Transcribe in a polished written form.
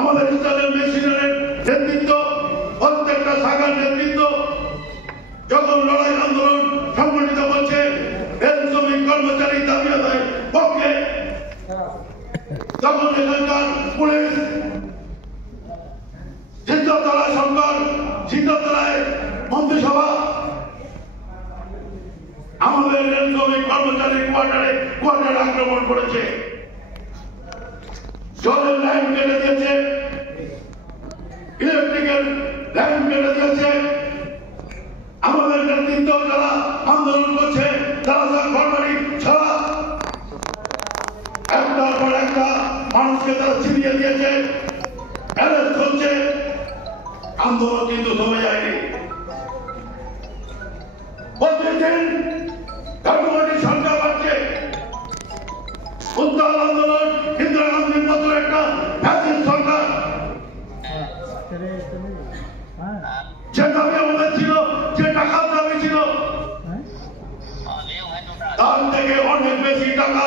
আমাদের ইসলামের মেশিনারের নেতৃত্ব, প্রত্যেকটা শাখার নেতৃত্ব যখন লড়াই আন্দোলন সংগঠিত করছে রেল শ্রমিক কর্মচারী দাবি আদায়ের পক্ষে, তখন এখানকার পুলিশ সিদ্ধতলা সরকার, সিদ্ধতলায় মন্ত্রিসভা আমাদের রেল শ্রমিক কর্মচারী কোয়ার্টারে আক্রমণ করেছে, জলের লাইন কেটে দিয়েছে, ইলেকট্রিকের লাইন কেটে দিয়েছে। আমাদের নেতৃত্ব যারা আন্দোলন করছে তারা ঘরবাড়ি ছাড়া একটার পর একটা মানুষকে তারা ছিনিয়ে দিয়েছে, অ্যারেস্ট করছে। আন্দোলন কিন্তু থেমে যায়নি। প্রতিদিন কাটুমাটির সংখ্যা বাড়ছে। উত্তাল আন্দোলন, ইন্দিরা গান্ধীর মতো একটা ফ্যাসিস্ট সরকার যে দাবি আমাদের ছিল, যে টাকার দাবি ছিল, তার থেকে অনেক বেশি টাকা